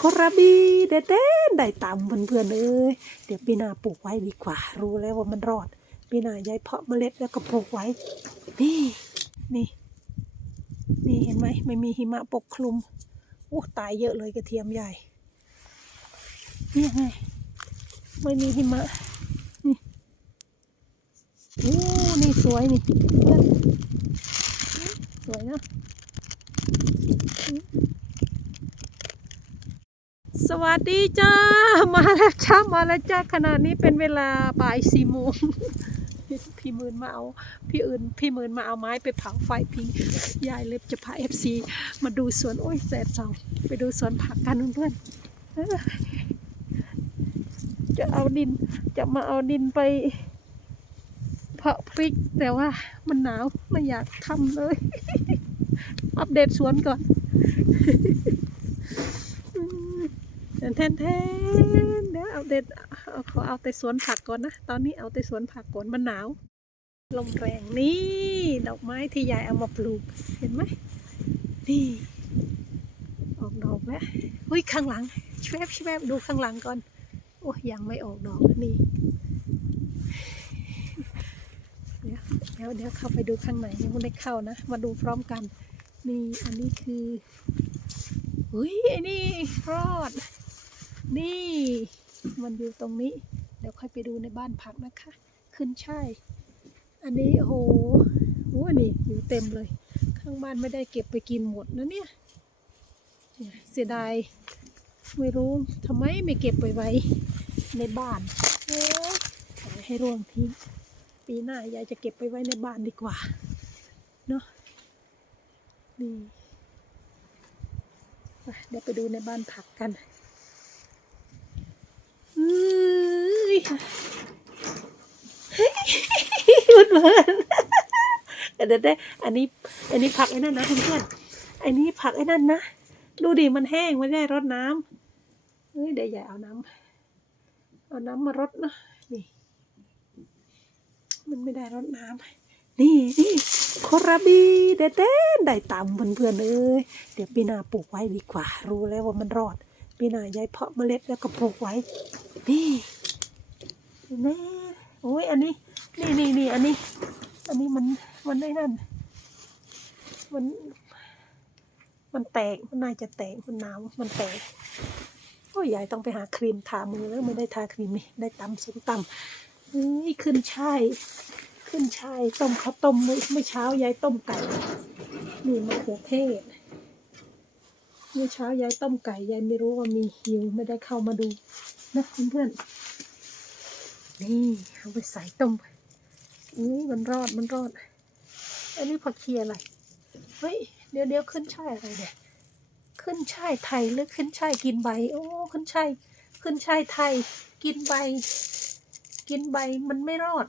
โคราบีเด็ดๆได้ตามเพื่อนๆเอ้ยเดี๋ยวปีนาปลูกไว้ดีกว่า รู้แล้วว่ามันรอดปีนายายเพาะเมล็ดแล้วก็ปลูกไว้ นี่นี่ นี่เห็นไหมไม่มีหิมะปกคลุมโอ้ตายเยอะเลยกระเทียมใหญ่นี่ไงไม่มีหิมะนี่โอ้นี่สวยนี่เพื่อนสวยนะ สวัสดีจ้า มาแล้วจ้ามาแล้วจ้าขณะนี้เป็นเวลาบ่ายสี่โมงพี่หมื่นมาเอา พี่อื่น พี่หมื่นมาเอาไม้ไปเผาไฟพิงยายเล็บจะพาเอฟซีมาดูสวนโอ้ยแสดสองไปดูสวนผักกันเพื่อนจะเอาดินจะมาเอาดินไป เพาะพริกแต่ว่ามันหนาวไม่อยากทำเลย อัปเดตสวนก่อน แทนแทนเดี๋ยวเอาเด็ดเอาขอเอาแต่สวนผักก่อนนะ ตอนนี้เอาแต่สวนผักก่อนมันหนาว ลมแรงนี่ดอกไม้ที่ยายเอามาปลูกเห็นไหมนี่ออกดอกแล้วอุ้ยข้างหลังแวบแชวบดูข้างหลังก่อน โอ้ยยังไม่ออกดอกนี่เดี๋ยวเดี๋ยวเดี๋ยวเข้าไปดูข้างในยังไม่ได้เข้านะ มาดูพร้อมกันนี่อันนี้คืออุ้ยไอ้นี่รอด นี่ มันอยู่ตรงนี้ เดี๋ยวค่อยไปดูในบ้านพักนะคะ ขึ้นช่ายอันนี้โอ้โหโอ้นี่อยู่เต็มเลย ข้างบ้านไม่ได้เก็บไปกินหมดนะเนี่ย เสียดาย ไม่รู้ทำไมไม่เก็บไปไว้ในบ้านโอ้ปล่อยให้ร่วงทิ้ง ปีหน้ายายจะเก็บไปไว้ในบ้านดีกว่า เนาะนี่ไปเดี๋ยวไปดูในบ้านผักกันเอ้ย มันเหมือนเดี๋ยวเดี๋ยวอันนี้ อันนี้ผักไอ้นั่นนะเพื่อนๆอันนี้ผักไอ้นั่นนะ ดูดิมันแห้งไม่ได้รดน้ำเฮ้ยเดี๋ยวใหญ่เอาน้ำเอาน้ำมารดนะนี่ มันไม่ได้รดน้ำนี่นี่โคราบีเด็ดได้ตามเพื่อนๆเอ้ยเดี๋ยวปีนาปลูกไว้ดีกว่า รู้แล้วว่ามันรอดปีนายายเพาะเมล็ดแล้วก็ปลูกไว้ นี่ นไหมโอ้ยอันนี้ นี่นี่นี่อันนี้ อันนี้มันมันได้นั่น มัน มันแตกมันน่าจะแตกมันหนาวมันแตกโอ้ยยายต้องไปหาครีมทามือแล้วไม่ได้ทาครีมนี่ได้ตำส้มตำนี่ขึ้นช่ายขึ้นช่ายต้มข้าวต้มเมื่อเมื่อเช้ายายต้มไก่นี่มะเขือเทศเมื่อเช้ายายต้มไก่ยายไม่รู้ว่ามีหิวไม่ได้เข้ามาดูนะเพื่อนๆ นี่เอาไปใส่ต้มอุ้ยมันรอดมันรอด อันนี้ผักเคียอะไร เฮ้ย เดี๋ยวเดี๋ยวขึ้นช่ายอะไรเนี่ย ขึ้นช่ายไทยหรือขึ้นช่ายกินใบ โอ้ขึ้นช่ายขึ้นช่ายไทย กินใบ กินใบมันไม่รอด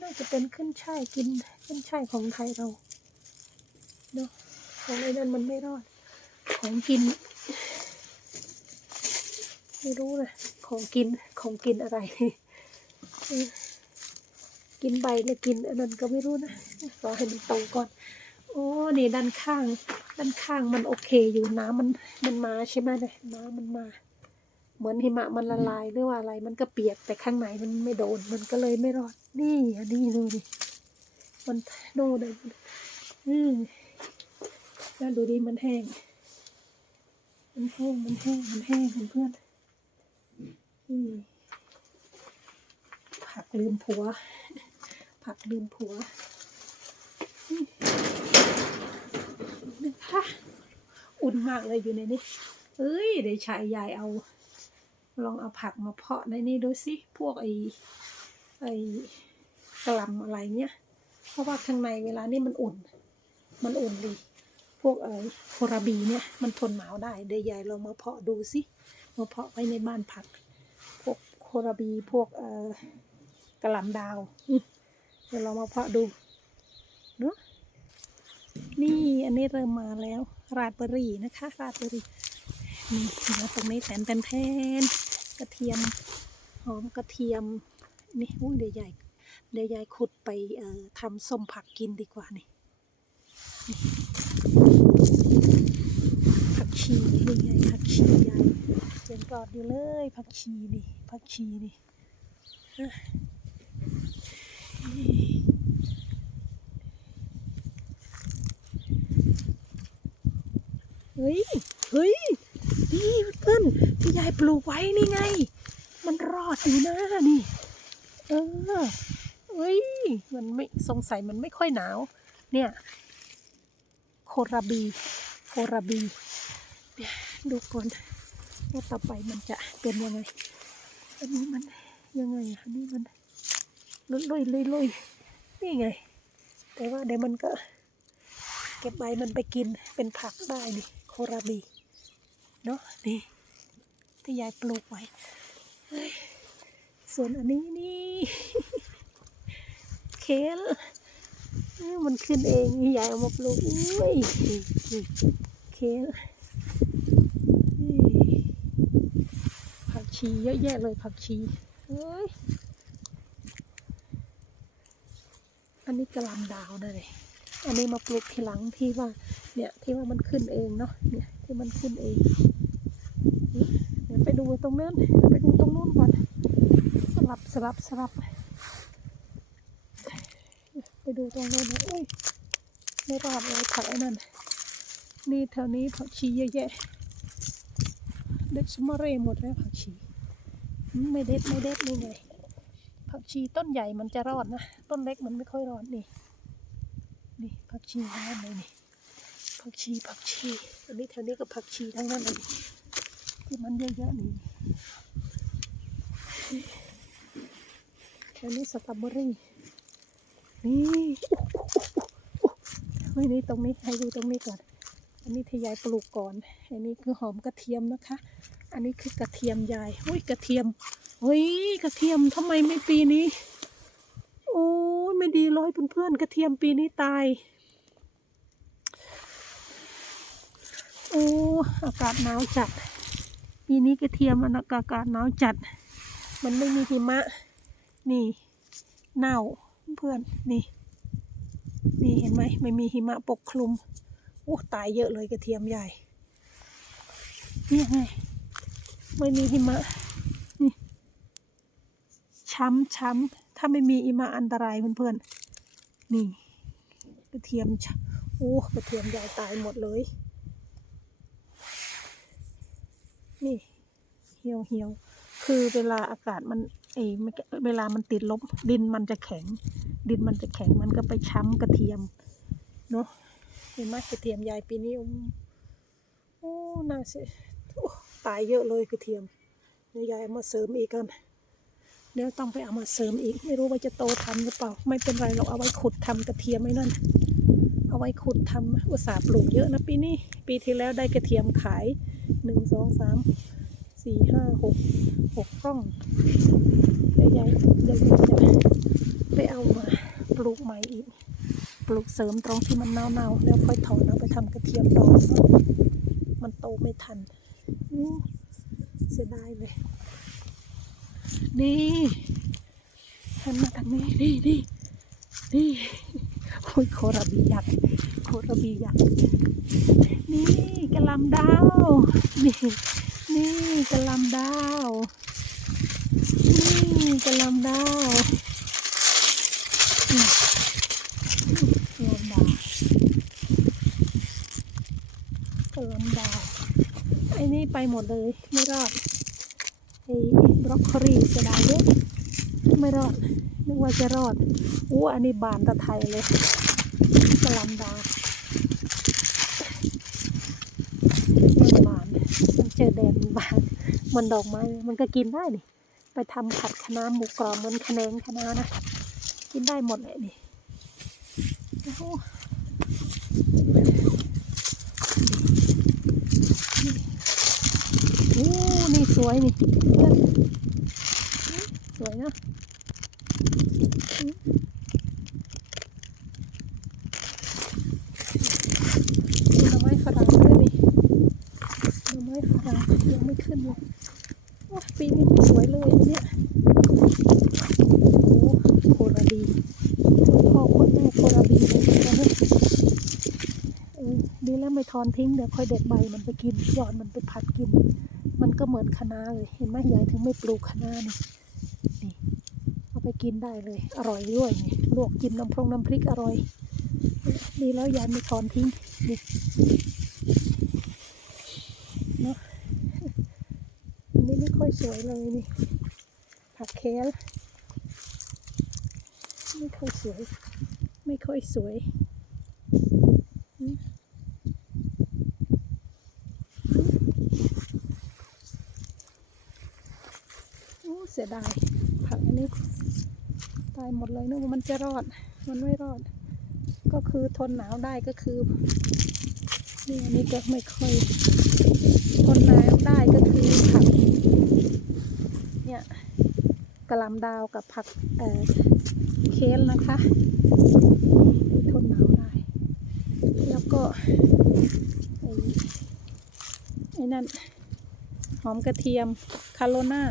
น่าจะเป็นขึ้นช่ายกินขึ้นช่ายของไทยเราเนาะของไอ้นั่นมันไม่รอด ของกิน ไม่รู้เลย ของกินของกินอะไร กินใบแล้วกินอันนั้นก็ไม่รู้นะรอให้มันโตก่อน โอ้นี่ด้านข้าง ด้านข้างมันโอเคอยู่น้ำมันมันมาใช่ไหมเนี่ยน้ำมันมา เหมือนหิมะมันละลายหรือว่าอะไร มันก็เปียกแต่ข้างในมันไม่โดนมันก็เลยไม่รอด นี่อันนี้ดูดิมันโน่นเลยอืมแล้วดูดิมันแห้ง มันแห้ง มันแห้ง มันแห้งเพื่อน ผักลืมผัว ผักลืมผัวอืมนะคะอุ่นมากเลยอยู่ในนี้ เอ้ยเดี๋ยวชายยายเอา ลองเอาผักมาเพาะในนี้ดูสิพวกไอไอกระลำอะไรเนี้ย เพราะว่าข้างในเวลานี่มันอุ่น มันอุ่นดี พวกเออโคราบีเนี่ยมันทนหนาวได้ เดี๋ยวยายลองมาเพาะดูสิมาเพาะไว้ในบ้านผัก ราบีพวกเออกระหล่ำดาว เดี๋ยวเรามาเพาะดูเนาะนี่อันนี้เริ่มมาแล้ว ราดเบอร์รี่นะคะ ราดเบอร์รี่นี่แล้วตรงนี้แตนแตนแทนกระเทียมหอมกระเทียมนี่อุ้ยเดี๋ยวยายเดี๋ยวยายขุดไปเอ่อทำส้มผักกินดีกว่านี่นี่ผันี่ไงผักชีใหญ่ ยังกอดอยู่เลยผักชีนี่ผักชีนี่เฮ้ย เฮ้ย นี่เพื่อนที่ยายปลูกไว้นี่ไง มันรอดอยู่นะนี่ เออเฮ้ย มันไม่สงสัยมันไม่ค่อยหนาว เนี่ย โคราบี โคราบีเดี๋ยดูก่อน ว่าต่อไปมันจะเป็นยังไง อันนี้มันยังไง อันนี้มันลุยลุยลุยลุยนี่ไง แต่ว่าเดี๋ยวมันก็ เก็บใบมันไปกินเป็นผักได้นี่โคราบีเนาะนี่ที่ยายปลูกไว้ ส่วนอันนี้นี่ เคลมันขึ้นเองนี่ยายเอามาปลูกอุ้ยเคลนี่ผัก ชีเยอะแยะเลยผักชีเฮ้ยอันนี้กระลำดาวนะเลยอันนี้มาปลูกทีหลังที่ว่า เนี่ยที่ว่ามันขึ้นเองเนาะเนี่ยที่มันขึ้นเองเดี๋ยวไปดูตรงนั้นไปดูตรงนู้นก่อนสลับสลับสลับไปดูตรงนู้นนะอุ้ยไม่รอดเลยผักไอ้นั่นนี่แถวนี้ผักชีเยอะแยะ เด็ดสมะเรหมดแล้วผักชีไม่เด็ดไม่เด็ดนี่ไงผักชีต้นใหญ่มันจะรอดนะ ต้นเล็กมันไม่ค่อยรอดนี่นี่ผักชีทั้งนั้นเลยนี่ผักชีผักชีอันนี้แถวนี้ก็ผักชีทั้งนั้นเลยที่มันเยอะๆนี่อันนี้สตรอเบอรี่นี่ไม่นี่ตรงนี้ให้ดูตรงนี้ก่อน อันนี้ที่ยายปลูกก่อน อันนี้คือหอมกระเทียมนะคะ อันนี้คือกระเทียมยายอุ้ยกระเทียมเฮ้ยกระเทียมทำไมไม่ปีนี้โอ้ยไม่ดีเลยเพื่อนๆกระเทียมปีนี้ตายโอ้อากาศหนาวจัด ปีนี้กระเทียมมันอากาศหนาวจัด มันไม่มีหิมะ นี่เน่าเพื่อนนี่ นี่เห็นไหมไม่มีหิมะปกคลุม โอ้ตายเยอะเลยกระเทียมใหญ่ นี่ไง ไม่มีหิมะ นี่ ช้ำช้ำถ้าไม่มีหิมะอันตรายเพื่อนๆ นี่กระเทียมโอ้กระเทียมใหญ่ตายหมดเลย นี่ เหี่ยวเหี่ยวคือเวลาอากาศมันเอยไม่เวลามันติดลบดินมันจะแข็ง ดินมันจะแข็งมันก็ไปช้ำกระเทียมเนาะ เห็นไหมกระเทียมยายปีนี้อมโอ้น่าเสียตายเยอะเลยกระเทียมยายเอามาเสริมอีกกันเดี๋ยวต้องไปเอามาเสริมอีก ไม่รู้ว่าจะโตทันหรือเปล่า ไม่เป็นไรเราเอาไว้ขุดทำกระเทียมไว้นั่น เอาไว้ขุดทำอุตสาห์ปลูกเยอะนะปีนี้ ปีที่แล้วได้กระเทียมขายหนึ่งสองสามสี่ห้าหกหกกล้องเดี๋ยวยายเดี๋ยวยายจะไปเอามาปลูกใหม่อีก ปลูกเสริมตรงที่มันเน่าๆแล้วค่อยถอนเอาไปทำกระเทียมดอมันโตไม่ทันเสียดายเลย นี่หันมาทางนี้นี่นี่นี่โอ้ยโคราบียักษ์โคราบียักษ์นี่กระลำดาวนี่นี่กระลำดาวนี่กระลำดาวอืมกระหลำดาวกระหลำดาว ไอ้นี่ไปหมดเลย ไม่รอดไอ้บรอกโคลีจะได้เด้ไม่รอดนึกว่าจะรอดอู้อันนี้บานตะไทยเลยกระหลำดามันบานมันเจอแดดมันบานมันดอกไม้มันก็กินได้นี่ไปทำผัดคะน้าหมูกรอบมันคะแนงคะน้านะ กินได้หมดเลยนี่โอ้โหโอ้นี่ส วยนี่สวยเนอะมีหน่อไม้ฝรั่งด้วยนี่หน่อไม้ฝรั่งยังไม่ขึ้นเลยโอ้ยปีนี้สวยเลยเนี่ยโอ้โคราบีพ่อคนแม่โคราบีเลยนะเออดีแล้วไม่ถอนทิ้งเดี๋ยวค่อยเด็ดใบมันไปกินยอดมันไปผัดกิน ก็เหมือนคะน้าเลย เห็นไหมยายถึงไม่ปลูกคะน้านี่นี่เอาไปกินได้เลย อร่อยด้วยนี่ลวกจิ้มน้ำพรงน้ำพริกอร่อยดีแล้วยายไม่ถอนทิ้งนี่เนาะอันนี้ไม่ค่อยสวยเลยนี่ผักเคลไม่ค่อยสวย ไม่ค่อยสวยอืมโอ้ เสียดายผักอันนี้ตายหมดเลยนึกว่ามันจะรอด มันไม่รอด ก็คือทนหนาวได้ก็คือนี่อันนี้ก็ไม่ค่อยทนหนาวได้ก็คือผักเนี่ยกระหลำดาวกับผักเอ่อเคลนะคะทนหนาวได้ แล้วก็ไอ้ไอ้นั่นหอมกระเทียมคาโรนา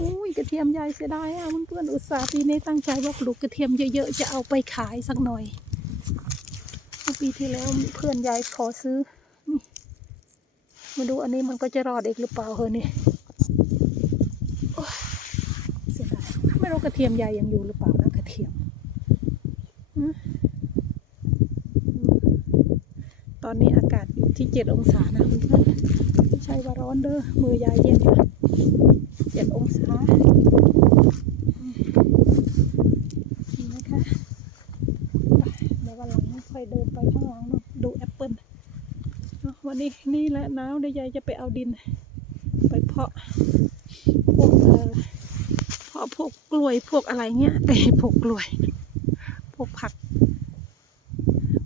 อุ้ยกระเทียมใหญ่เสียดายอะเพื่อนๆอุตส่าห์ปีนี้ตั้งใจว่าปลูกกระเทียมเยอะๆจะเอาไปขายสักหน่อยปีที่แล้วเพื่อนยายขอซื้อนี่มาดูอันนี้มันก็จะรอดเองหรือเปล่าเฮ้ยนี่เสียดายไม่รู้กระเทียมยายยังอยู่หรือเปล่านะกระเทียมตอนนี้อากาศอยู่ที่เจ็ดองศานะเพื่อน ไม่ใช่ว่าร้อนเด้อมือยายเย็นนะเจ็ดองศานี่นะคะเดี๋ยววันหลังค่อยเดินไปข้างหลังเนาะดูแอปเปิลเนาะวันนี้นี่แหละหนาวเดี๋ยวยายจะไปเอาดิน ไปเพาะพวกเออเพาะพวกกล้วยพวกอะไรเงี้ยเอ้พวกกล้วย พวกผัก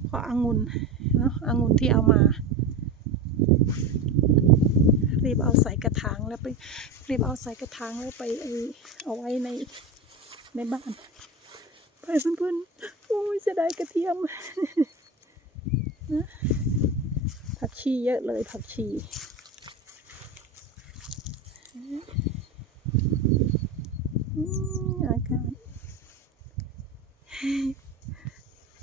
เพาะองุ่นเนาะองุ่นที่เอามา รีบเอาใส่กระถางแล้วไปรีบเอาใส่กระถางแล้วไปเออเอาไว้ในในบ้านไปเพื่อนๆโอ้ยเสียดายกระเทียมนะผักชีเยอะเลยผักชีอากาศ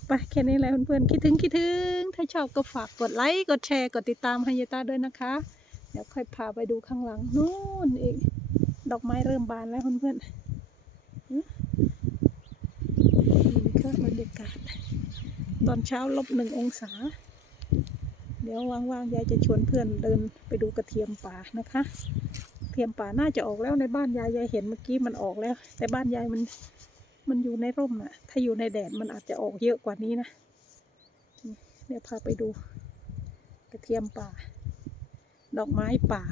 ไปแค่นี้แหละเพื่อนๆ คิดถึงคิดถึง ถ้าชอบก็ฝากกดไลค์ กดแชร์ กดติดตามให้ยาตาด้วยนะคะ ดี๋ยวค่อยพาไปดูข้างหลังนู่นอีก ดอกไม้เริ่มบานแล้วเพื่อนๆอืมนี่คือบรรยากาศ ตอนเช้าลบหนึ่งองศา เดี๋ยวว่างๆยายจะชวนเพื่อนเดินไปดูกระเทียมป่านะคะ เทียมป่าน่าจะออกแล้วในบ้านยายยายเห็นเมื่อกี้มันออกแล้ว แต่บ้านยายมันมันอยู่ในร่มน่ะ ถ้าอยู่ในแดดมันอาจจะออกเยอะกว่านี้นะ เดี๋ยวพาไปดูกระเทียมป่า ดอกไม้ป่า